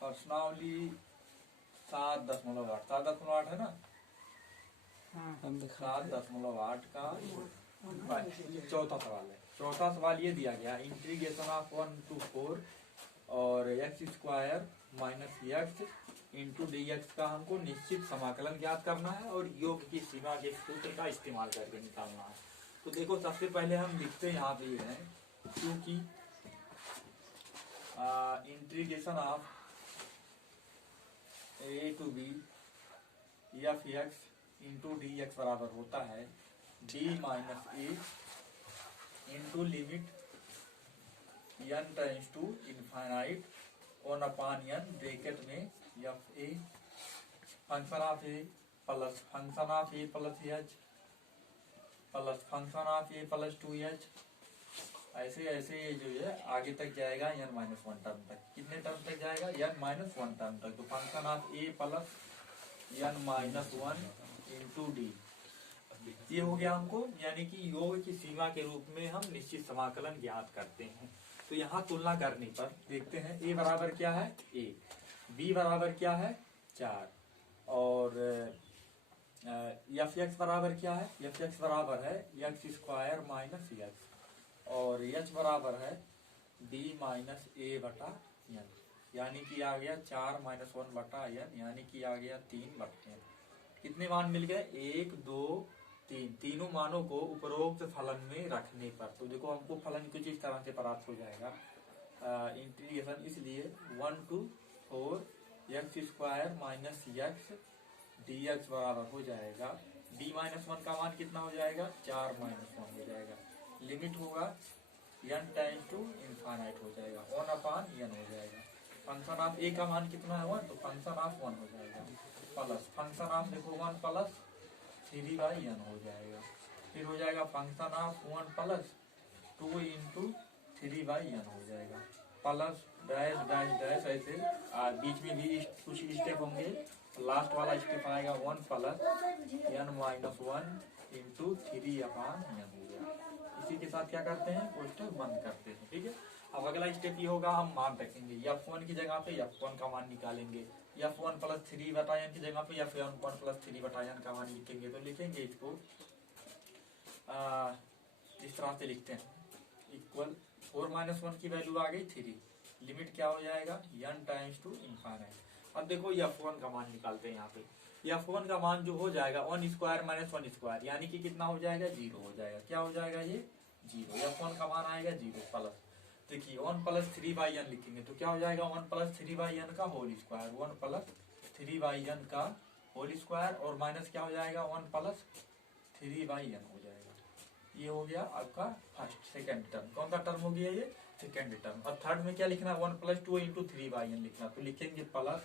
Personally 7.8 7.8 है ना। हाँ 7.8 का चौथा सवाल है। चौथा सवाल ये दिया गया, इंटीग्रेशन ऑफ 1 to 4 और x square minus x into D x का हमको निश्चित समाकलन ज्ञात करना है और योग की सीमा के सूत्र का इस्तेमाल करके निकालना है। तो देखो सबसे पहले हम लिखते यहाँ पे है, क्योंकि integration of A to B F X into D X बराबर होता है D minus A into limit n tends to infinite 1/n bracket में F A function of A plus function of A plus H plus function of A plus 2h, ऐसे ऐसे जो है आगे तक जाएगा n-1 टर्म तक। कितने टर्म तक जाएगा? n-1 टर्म तक। तो function of A plus n-1 into D, ये हो गया हमको, यानी कि योग की सीमा के रूप में हम निश्चित समाकलन ज्ञात करते हैं। तो यहाँ तुलना करने पर देखते हैं a बराबर क्या है a, b बराबर क्या है 4 और एफ एक्स बराबर क्या है? एफ एक्स बराबर है एक्स स्क्वायर माइनस एक्स और एच बराबर है डी माइनस ए बटा एन, यानी कि आ गया 4 - 1 बटा एन, यानी कि आ गया 3 बटे। कितने मान मिल गए? 1 2 3, तीनों मानों को उपरोक्त फलन में रखने पर तो देखो हमको फलन कुछ इस तरह से प्राप्त हो जाएगा। इंटीग्रेशन इसलिए 1 to 4 x square minus x D X बराबर हो जाएगा डी माइनस 1 का मान कितना हो जाएगा? 4 - 1 हो जाएगा। लिमिट होगा n टेंड्स टू इनफाइनाइट हो जाएगा 1/n हो जाएगा। फंक्शन ऑफ ए का मान कितना है 1, तो फंक्शन ऑफ 1 हो जाएगा प्लस फंक्शन ऑफ देखो 1 प्लस 3/n हो जाएगा। फिर हो जाएगा function of 1 plus 2 into 3/n हो जाएगा प्लस डैश डैश डैश, ऐसे बीच में भी कुछ स्टेप होंगे। लास्ट वाला स्टेप आएगा 1 प्लस n-1 इंटू 3/n हो गया। इसी के साथ क्या करते हैं? वो स्टेप बंद करते हैं। ठीक है, अब अगला स्टेप ये होगा, हम मान रखेंगे f1 की जगह पे f1 का मान निकालेंगे। f1 प्लस 3/n की जगह पे f1 प्लस 3/n का मान लिखेंगे। तो लिखेंगे इसको इस तरह से लिखते हैं, इक्वल 4 - 1 की वैल्यू आ गई 3, लिमिट क्या हो जाएगा n टेंड्स टू इनफाइनाइट। अब देखो f1 का मान निकालते हैं। यहाँ पे f1 का मान जो हो जाएगा 1 स्क्वायर माइनस 1 स्क्वायर, यानी कि कितना हो जाएगा? 0 हो जाएगा। क्या हो जाएगा? ये 0। f1 का मान आएगा 0 प्लस, देखिए 1 प्लस 3/n लिखेंगे तो क्या हो जाएगा? 1 प्लस 3/n का होल स्क्वायर, 1 प्लस 3/n का होल स्क्वायर और माइनस क्या हो जाएगा? 1 प्लस 3/n हो जाएगा। ये हो गया आपका फर्स्ट सेकंड टर्म। कौन सा टर्म हो गया? ये सेकंड टर्म। और थर्ड में क्या लिखना? 1 प्लस 2 इंटू 3/n लिखना। तो लिखेंगे प्लस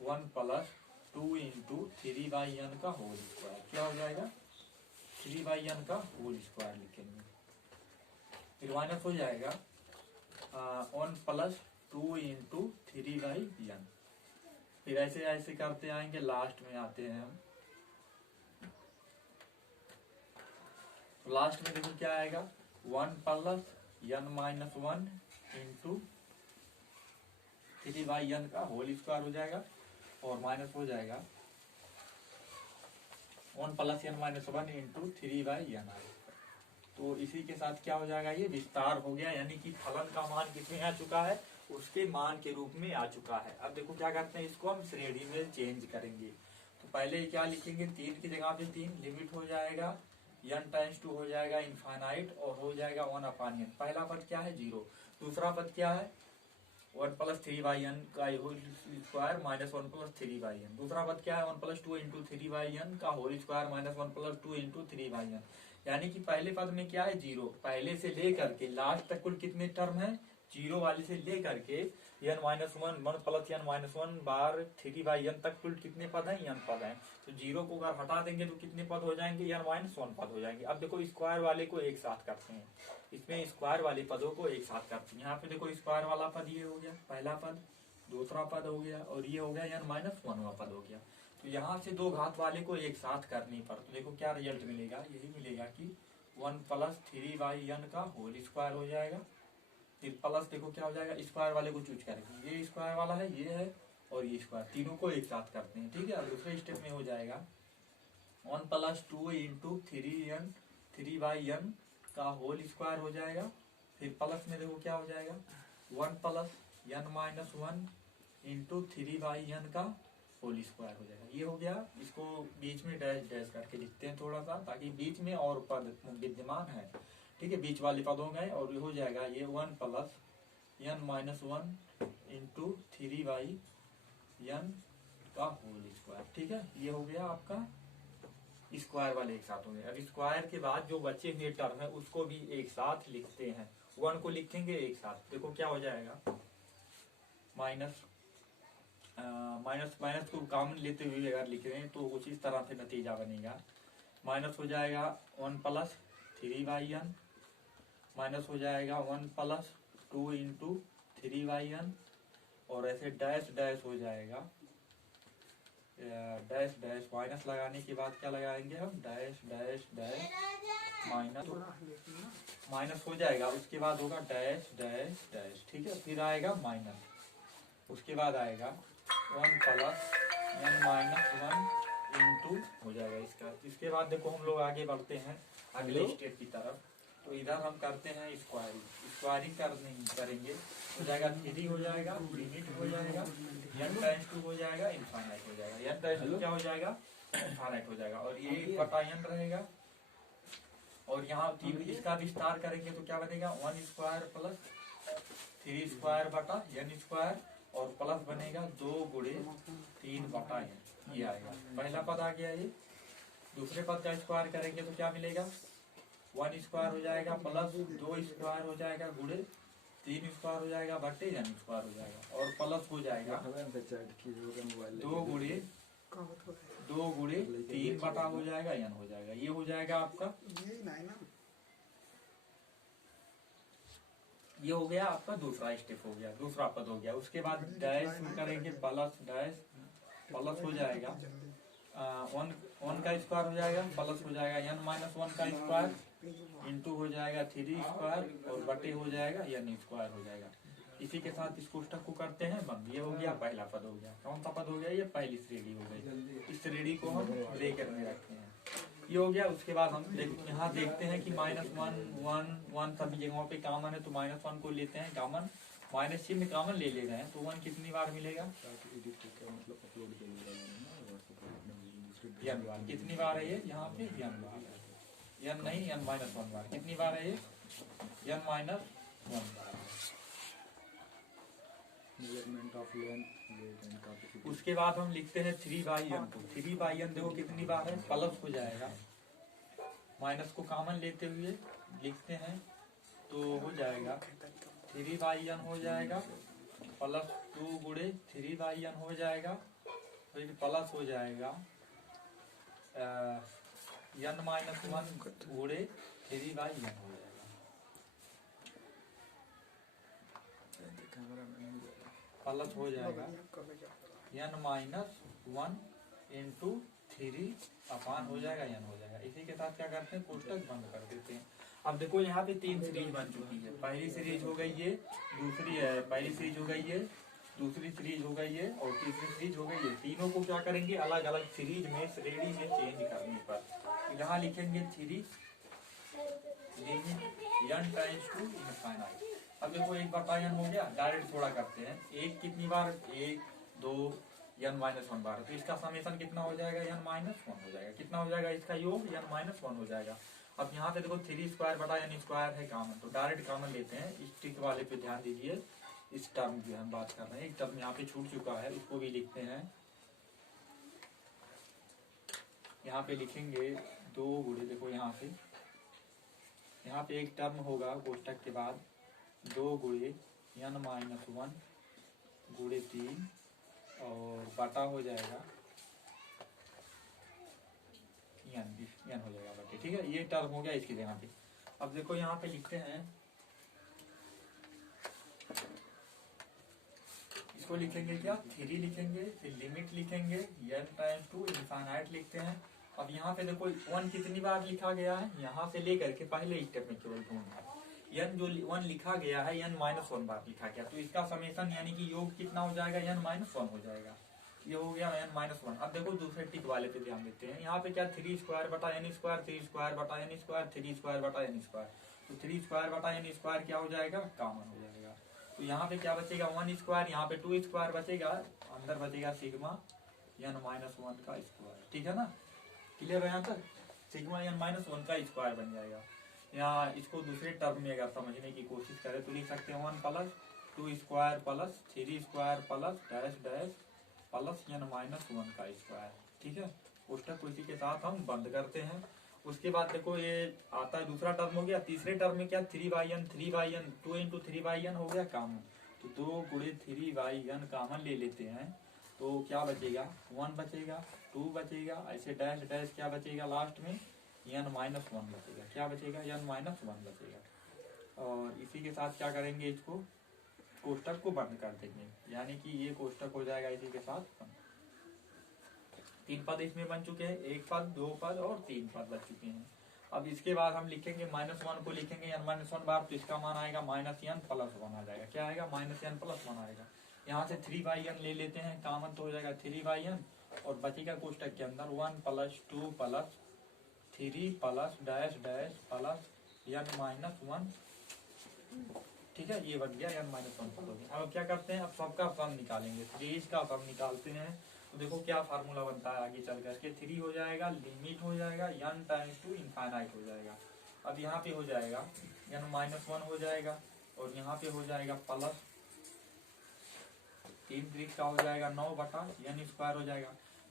1 प्लस 2 इंटू 3/n का होल स्क्वायर। क्या हो जाएगा? 3/n का होल स्क्वायर लिखेंगे। फिर माइनस हो जाएगा 1 प्लस 2 इंटू 3/n। फिर ऐसे ऐसे करते आएंगे, लास्ट में आते हैं हम। तो लास्ट में देखो क्या आएगा? 1 प्लस n-1 इंटू 3/n का होल स्क्वायर हो जाएगा और माइनस हो जाएगा 1 प्लस n-1 इंटू 3/n। तो इसी के साथ क्या हो जाएगा? ये विस्तार हो गया, यानी कि फलन का मान कितने आ चुका है? उसके मान के रूप में आ चुका है। अब देखो क्या करते हैं, इसको हम श्रेणी में चेंज करेंगे। तो पहले क्या लिखेंगे? 3 की जगह पे 3, लिमिट हो जाएगा n टेंड्स टू हो जाएगा इनफाइनाइट और हो जाएगा 1/n। पहला पद क्या है? 0। दूसरा पद क्या है? 1 प्लस 3/n का whole square minus 1 plus 3/n। दूसरा पद क्या है? 1 प्लस 2 इंटू 3/n का whole square minus 1 plus 2 into 3/n। यानी कि पहले पद में क्या है? 0। पहले से लेकर के लास्ट तक कुल कितने टर्म है? 0 वाले से लेकर के n-1 1 प्लस n-1 बार 3/n तक कुल कितने पद हैं? n पद हैं। तो 0 को अगर हटा देंगे तो कितने पद हो जाएंगे? n-1 पद हो जाएंगे। अब देखो स्क्वायर वाले को एक साथ करते हैं, इसमें स्क्वायर वाले पदों को एक साथ करते हैं। यहाँ पे देखो स्क्वायर वाला पद ये हो गया पहला पद, दूसरा पद हो गया और ये हो गया n-1 पद हो गया। तो यहाँ से दो घात वाले को एक साथ करने पर तो देखो क्या रिजल्ट मिलेगा? यही मिलेगा कि 1 प्लस 3/n का होल स्क्वायर हो जाएगा। फिर प्लस देखो क्या हो जाएगा, स्क्वायर वाले को चूज करेंगे, ये स्क्वायर वाला है, ये है और ये स्क्वायर, तीनों को एक साथ करते हैं, ठीक है। और दूसरे स्टेप में हो जाएगा 1 + 2 × 3n 3/n का होल स्क्वायर हो जाएगा। फिर प्लस में देखो क्या हो जाएगा 1 + n - 1 × 3/n का होल स्क्वायर हो जाएगा। ये हो गया। इसको बीच में डैश डैश करके लिखते हैं थोड़ा सा, ताकि बीच में और पद विद्यमान है, ठीक है, बीच वाले पद हो गए। और ये हो जाएगा ये 1 + n - 1 × 3/n का होल स्क्वायर, ठीक है। ये हो गया आपका स्क्वायर वाले एक साथ होंगे। अब स्क्वायर के बाद जो बचे हुए टर्म है उसको भी एक साथ लिखते हैं। 1 को लिखेंगे एक साथ, देखो क्या हो जाएगा, माइनस माइनस को कॉमन लेते हुए अगर लिख रहे हैं तो कुछ इस तरह से नतीजा बनेगा। माइनस हो जाएगा 1 + 3/n, माइनस हो जाएगा 1 + 2 × 3/n, और ऐसे डैश डैश हो जाएगा, डैश डैश माइनस लगाने के बाद क्या लगाएंगे हम, डैश डैश डैश माइनस हो जाएगा। उसके बाद होगा डैश डैश डैश, ठीक है। फिर आएगा माइनस, उसके बाद आएगा 1 + n - 1 × हो जाएगा इसका। इसके बाद देखो हम लोग आगे बढ़ते हैं अगले स्टेप की तरफ। तो इधर हम करते हैं स्क्वायरिंग करेंगे, हो जाएगा 3 हो जाएगा, लिमिट हो जाएगा, n × 2 हो जाएगा, इनफाइनाइट हो जाएगा, n × 2 क्या हो जाएगा, इनफाइनाइट हो जाएगा, और ये 1/n रहेगा। और यहाँ इसका विस्तार करेंगे तो क्या बनेगा 1² + 3² n स्क्वायर, और प्लस बनेगा 2 × 3/n, ये आएगा। पहला पद आ गया ये। दूसरे पद का स्क्वायर करेंगे तो क्या मिलेगा 1² हो जाएगा, प्लस 2² हो जाएगा, गुणे 3² हो जाएगा, बटे n² हो जाएगा, और प्लस हो जाएगा 2 × 3 हो जाएगा, n हो जाएगा। ये हो जाएगा आपका, ये हो गया आपका दूसरा स्टेप हो गया, दूसरा पद हो गया। उसके बाद डैश करेंगे, प्लस डैश प्लस हो जाएगा 1 का स्क्वायर हो जाएगा, प्लस हो जाएगा n - 1 का स्क्वायर, इंटू हो जाएगा 3² और बटे हो जाएगा n² हो जाएगा। इसी के साथ इस कोष्टक को करते हैं बंद। ये हो गया पहला पद हो गया। कौन सा पद हो गया, ये पहली श्रेणी हो गई। इस श्रेणी को हम ब्रैकेट में रखते हैं, ये हो गया। उसके बाद हम यहाँ देखते हैं कि -1 1 1 सभी जगहों पे कॉमन है, तो -1 को लेते हैं कॉमन, माइनस चिन्ह कॉमन ले रहे हैं, तो 1 कितनी बार मिलेगा, n बार। कितनी बार है ये, यहाँ पे n बार है, n नहीं n - 1 बार। कितनी बार है ये, n - 1 बार। उसके बाद हम लिखते हैं 3/n को। 3/n देखो कितनी बार है, प्लस हो जाएगा, माइनस को कॉमन लेते हुए लिखते हैं तो हो जाएगा 3/n हो जाएगा, प्लस 2 × 3/n हो जाएगा, फिर प्लस हो जाएगा n - 1 × 3/n हो जाएगा। प्लस हो जाएगा n - 1 × 3/n हो जाएगा, n हो जाएगा। इसी के साथ क्या करते हैं, कोष्टक बंद कर देते हैं। अब देखो यहाँ पे 3 सीरीज बन चुकी है। पहली सीरीज हो गई ये, दूसरी है, पहली सीरीज हो गई ये, दूसरी सीरीज हो गई है, और तीसरी सीरीज हो गई है। तीनों को क्या करेंगे, अलग अलग सीरीज में श्रेणी में चेंज करने पर यहाँ लिखेंगे 3 लिमिट n → 2 इनफाइनाइट। अब देखो 1/n हो गया, डायरेक्ट थोड़ा करते हैं। एक कितनी बार, 1 2 n - 1 बार, तो इसका समेशन कितना हो जाएगा, n - 1 हो जाएगा। कितना हो जाएगा इसका योग, n - 1 हो जाएगा। अब यहाँ पे देखो 3² n² है कॉमन, तो डायरेक्ट कॉमन लेते हैं। इस टिक वाले पे ध्यान दीजिए, इस टर्म की हम बात कर रहे हैं। एक टर्म यहाँ पे छूट चुका है, इसको भी लिखते हैं। यहाँ पे लिखेंगे 2 × देखो यहाँ पे एक टर्म होगा कोष्टक के बाद 2 × n - 1 × 3 और बटा हो जाएगा n हो जाएगा बटे, ठीक है। ये टर्म हो गया इसकी जगह पे। अब देखो यहाँ पे लिखते हैं, इसको लिखेंगे क्या, 3 लिखेंगे, फिर लिमिट लिखेंगे, n → 2 इनफाइनाइट लिखते हैं। अब यहाँ पे देखो 1 कितनी बार लिखा गया है, यहाँ से लेकर के पहले स्टेप में केवल ढूंढना है। n जो 1 लिखा गया है n माइनस 1 बार लिखा गया, तो इसका समेशन यानी कि योग कितना हो जाएगा, n माइनस 1 हो जाएगा। ये हो गया n माइनस 1। अब देखो दूसरे टिक वाले पे ध्यान देते हैं। यहाँ पे क्या 3 स्क्वायर बटा n स्क्वायर, 3 स्क्वायर बटा n स्क्वायर, 3 स्क्वायर बटा n स्क्वायर, तो 3 स्क्वायर बटा n स्क्वायर क्या हो जाएगा, कॉमन हो जाएगा। तो यहाँ पे क्या बचेगा 1 स्क्वायर, यहाँ पे 2 स्क्वायर बचेगा, अंदर बचेगा सिग्मा n माइनस 1 का स्क्वायर। ठीक है ना, क्लियर है यहाँ तक। सिग्मा n माइनस 1 का स्क्वायर बन जाएगा। यहाँ इसको दूसरे टर्म में अगर समझने की कोशिश करें तो लिख सकते हैं 1 plus 2 square plus 3 square plus dash dash plus n minus 1 का स्क्वायर। ठीक है, कोष्टक को इसी के साथ हम बंद करते हैं। उसके बाद देखो ये आता है दूसरा टर्म हो गया। तीसरे टर्म में क्या 3/n 3/n 2 इंटू 3/n हो गया कॉमन, तो 2 गुणे 3/n कॉमन ले लेते हैं तो क्या बचेगा 1 बचेगा 2 बचेगा, ऐसे डैश डैश क्या बचेगा लास्ट में n माइनस 1 बचेगा। क्या बचेगा n माइनस 1 बचेगा। और इसी के साथ क्या करेंगे, इसको कोष्टक को बंद कर देंगे, यानी कि ये कोष्टक हो जाएगा इसी के साथ बंद। 3 पद इसमें बन चुके हैं, 1 पद 2 पद और 3 पद बच चुके हैं। अब इसके बाद हम लिखेंगे -1 को लिखेंगे n माइनस 1 बार, तो इसका मान आएगा -n प्लस 1 आ जाएगा। क्या आएगा -n प्लस 1 आएगा। यहाँ से 3/n ले लेते हैं कॉमन, तो हो जाएगा 3/n और बचेगा कोष्टक के अंदर 1 plus 2 plus 3 plus dash dash plus n minus 1। ठीक है, ये बन गया n माइनस 1 पद हो गया। अब क्या करते हैं, अब सबका सम निकालेंगे। 3 का सम निकालते हैं तो देखो क्या फार्मूला बनता है आगे चल करके। 3 हो जाएगा लिमिट हो जाएगा n टाइम्स टू इनफाइनाइट हो जाएगा। अब यहाँ पे हो जाएगा n माइनस 1 हो जाएगा और यहाँ पे हो जाएगा प्लस 3 3 का हो जाएगा 9 बटा n स्क्वायर हो जाएगा।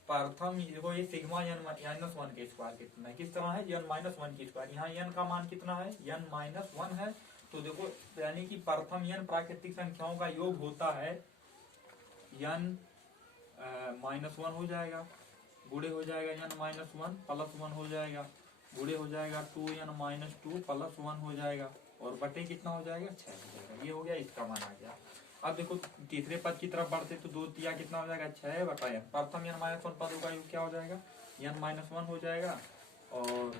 प्रथम देखो ये सिग्मा n माइनस 1 के स्क्वायर कितना है, किस तरह है n माइनस 1 के स्क्वायर। यहाँ n का मान कितना है n माइनस 1 है, तो देखो यानी कि प्रथम n प्राकृतिक संख्याओं का योग होता है n माइनस 1 हो जाएगा, गुणे हो जाएगा n माइनस 1 प्लस 1 हो जाएगा, गुणे हो जाएगा 2n माइनस 2 प्लस 1 हो जाएगा और बटे कितना हो जाएगा 6 हो जाएगा। ये हो गया, इसका मान आ गया। अब देखो तीसरे पद की तरफ बढ़ते तो 2 तिया कितना हो जाएगा 6 बटा n। प्रथम n माइनस 1 पदों का योग क्या हो जाएगा n माइनस 1 हो जाएगा और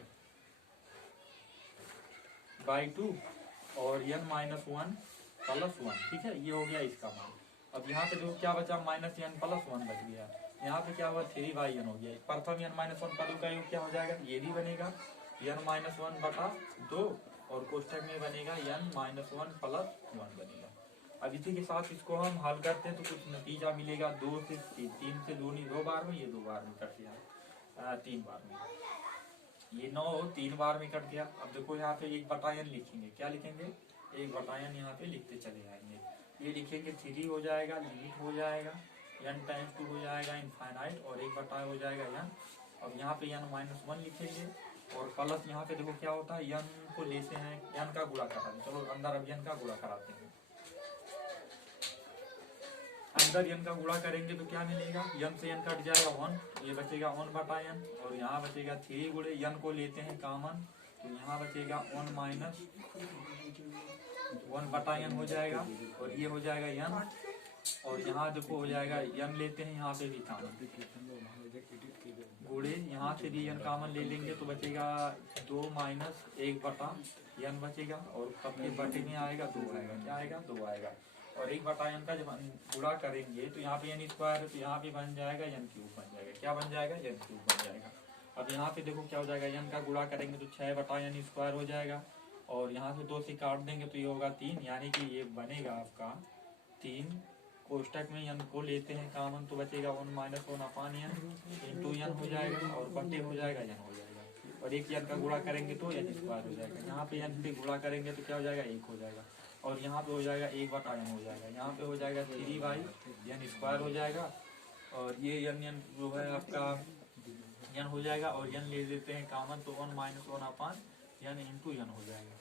बाई 2 और n माइनस 1 प्लस 1। ठीक है, ये हो गया इसका मान। अब यहाँ पे देखो क्या बचा माइनस n प्लस 1 बच गया। यहाँ पे क्या हुआ 3/n हो गया। प्रथम n माइनस 1 पदों का योग क्या हो जाएगा, ये भी बनेगा n माइनस 1 बटा 2 और कोष्टक में बनेगा n माइनस 1 प्लस 1 बनेगा। अब इसी के साथ इसको हम हल करते हैं तो कुछ नतीजा मिलेगा 2 से 3 से 2 नहीं 2 बार में, ये 2 बार में कट गया 3 बार में, ये 9 3 बार में कट गया। अब देखो यहाँ पे 1/n लिखेंगे, क्या लिखेंगे 1/n यहाँ पे लिखते चले जाएंगे। ये लिखेंगे 3 हो जाएगा लिमिट हो जाएगा n टाइम्स 2 हो जाएगा इनफाइनाइट और 1 बटा हो जाएगा n। अब यहाँ पे n माइनस 1 लिखेंगे और प्लस यहाँ पे देखो क्या होता है n को लेते हैं n का गुणा कराते हैं। चलो अंदर अब n का गुणा कराते हैं। अंदर n का गुणा करेंगे तो क्या मिलेगा n से n कट जाएगा 1, ये बचेगा 1/n और यहाँ बचेगा 3 गुणे n को लेते हैं कॉमन, तो यहाँ बचेगा 1 माइनस 1/n हो जाएगा और ये हो जाएगा n और यहाँ देखो हो जाएगा n लेते हैं यहाँ पे भी कॉमन गुणे, यहाँ से भी n कॉमन ले लेंगे तो बचेगा 2 माइनस 1/n बचेगा और सबके बटे में आएगा 2 आएगा। क्या आएगा 2 आएगा और 1/n का जब गुणा करेंगे तो यहाँ पे n स्क्वायर है तो यहाँ पे बन जाएगा n क्यूब बन जाएगा। क्या बन जाएगा n क्यूब बन जाएगा। अब यहाँ पे देखो क्या हो जाएगा n का गुणा करेंगे तो 6/n स्क्वायर हो जाएगा और यहाँ से 2 से काट देंगे तो ये होगा 3, यानी कि ये बनेगा आपका 3। कोष्टक में n को लेते हैं कॉमन तो बचेगा 1 माइनस 1/n इंटू n हो जाएगा और बटे हो जाएगा n हो जाएगा और एक n का गुणा करेंगे तो n स्क्वायर हो जाएगा। यहाँ पे n पे गुणा करेंगे तो क्या हो जाएगा 1 हो जाएगा और यहाँ पे हो जाएगा 1/n हो जाएगा। यहाँ पे हो जाएगा 3/n स्क्वायर हो जाएगा और ये n जो है आपका n हो जाएगा और n ले लेते हैं कॉमन तो 1 माइनस 1/n इंटू n हो जाएगा।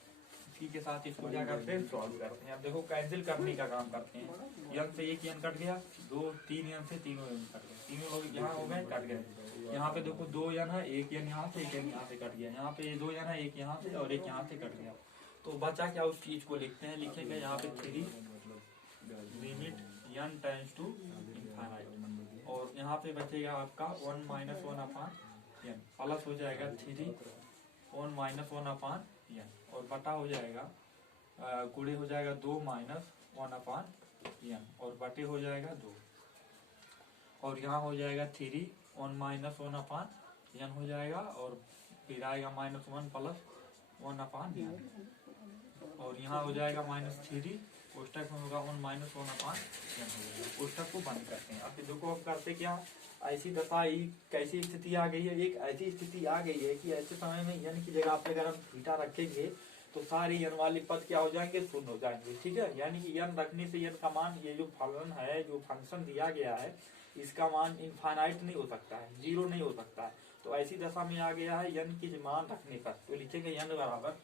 इसी के साथ इसको क्या करते हैं सॉल्व करते हैं। अब देखो कैंसिल करने का काम करते हैं। n से एक n कट गया, 3 n से 3 n कट गया, तीनों लोग यहाँ हो गए कट गए। यहाँ पे देखो 2 n है, 1 n यहाँ से 1 n यहाँ से कट गया। यहाँ पे 2 n है, 1 यहाँ से और 1 यहाँ से कट गया। तो बचा क्या उस चीज को लिखते हैं, लिखेंगे यहाँ पे 3 limit n tends to infinite और यहाँ पे बचेगा आपका 1 माइनस 1/n प्लस हो जाएगा 3 1 माइनस 1/n और बटा हो जाएगा गुणे हो जाएगा 2 माइनस 1/n और बटे हो जाएगा 2 और यहाँ हो जाएगा 3 1 माइनस 1/n हो जाएगा और फिर आएगा -1 प्लस 1/n और यहाँ हो जाएगा -3 कोष्टक में होगा 1 माइनस 1/n हो जाएगा। कोष्टक को बंद करते हैं। अब देखो अब करते क्या, ऐसी दशा कैसी स्थिति आ गई है, एक ऐसी स्थिति आ गई है कि ऐसे समय में n की जगह पे अगर हम थीटा रखेंगे तो सारी n वाले पद क्या हो जाएंगे, शून्य हो जाएंगे। ठीक है, यानी कि n रखने से n का मान, ये जो फलन है, जो फंक्शन दिया गया है, इसका मान इनफाइनाइट नहीं हो सकता है, 0 नहीं हो सकता है। तो ऐसी दशा में आ गया है n की मान रखने पर, तो लिखेंगे n बराबर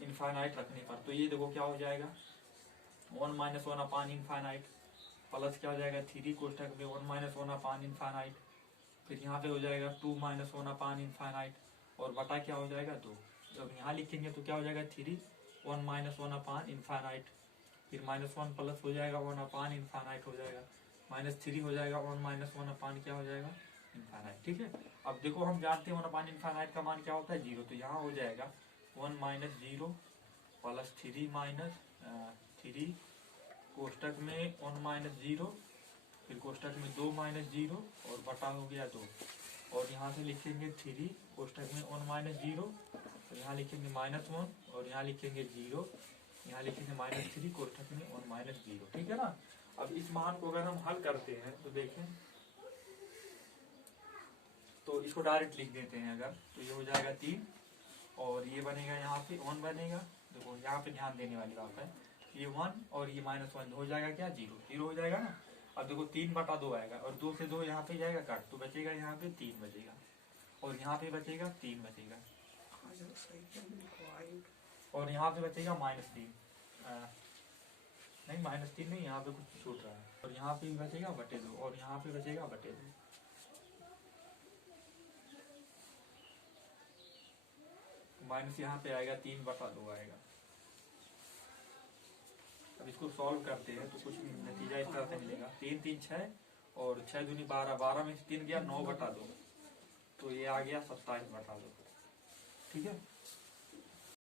इनफाइनाइट रखने पर। तो ये देखो क्या हो जाएगा 1 माइनस 1/इनफाइनाइट प्लस क्या हो जाएगा 3 कोष्टक में 1 माइनस 1/इनफाइनाइट, फिर यहाँ पे हो जाएगा 2 माइनस 1/इनफाइनाइट और बटा क्या हो जाएगा 2। जब यहाँ लिखेंगे तो क्या हो जाएगा 3 1 माइनस 1/इनफाइनाइट, फिर -1 प्लस हो जाएगा 1/इनफाइनाइट हो जाएगा, -3 हो जाएगा 1 माइनस 1/ क्या हो जाएगा इनफाइनाइट। ठीक है, अब देखो हम जानते हैं 1/इनफाइनाइट का मान क्या होता है 0, तो यहाँ हो जाएगा 1 माइनस 0 प्लस 3 माइनस 3 कोष्टक में 1 माइनस 0, फिर कोष्टक में 2 माइनस 0 और बटा हो गया 2 और यहाँ से लिखेंगे 3 कोष्टक में 1 माइनस 0, तो यहाँ लिखेंगे -1 और यहाँ लिखेंगे 0, यहाँ लिखेंगे -3 कोष्टक में 1 माइनस 0। ठीक है ना। अब इस मान को अगर हम हल करते हैं तो देखें, तो इसको डायरेक्ट लिख देते हैं अगर, तो ये हो जाएगा 3 और ये बनेगा यहाँ पे 1 बनेगा। देखो यहाँ पे ध्यान देने वाली बात है, ये 1 और ये -1 हो जाएगा क्या 0 हो जाएगा ना। अब देखो 3/2 आएगा और 2 से 2 यहाँ पे जाएगा काट, तो बचेगा यहाँ पे 3 बचेगा और यहाँ पे बचेगा 3 बचेगा और यहाँ पे बचेगा -3 नहीं -3 नहीं, यहाँ पे कुछ छूट रहा है और यहाँ पे बचेगा बटे 2 और यहाँ पे बचेगा बटे 2। माइनस यहाँ पे आएगा 3/2 आएगा। अब इसको सॉल्व करते हैं तो कुछ नतीजा इस तरह से मिलेगा 3 3 6 और 6 दूनी 12, 12 में से 3 गया 9/2, तो ये आ गया 27/2। ठीक है।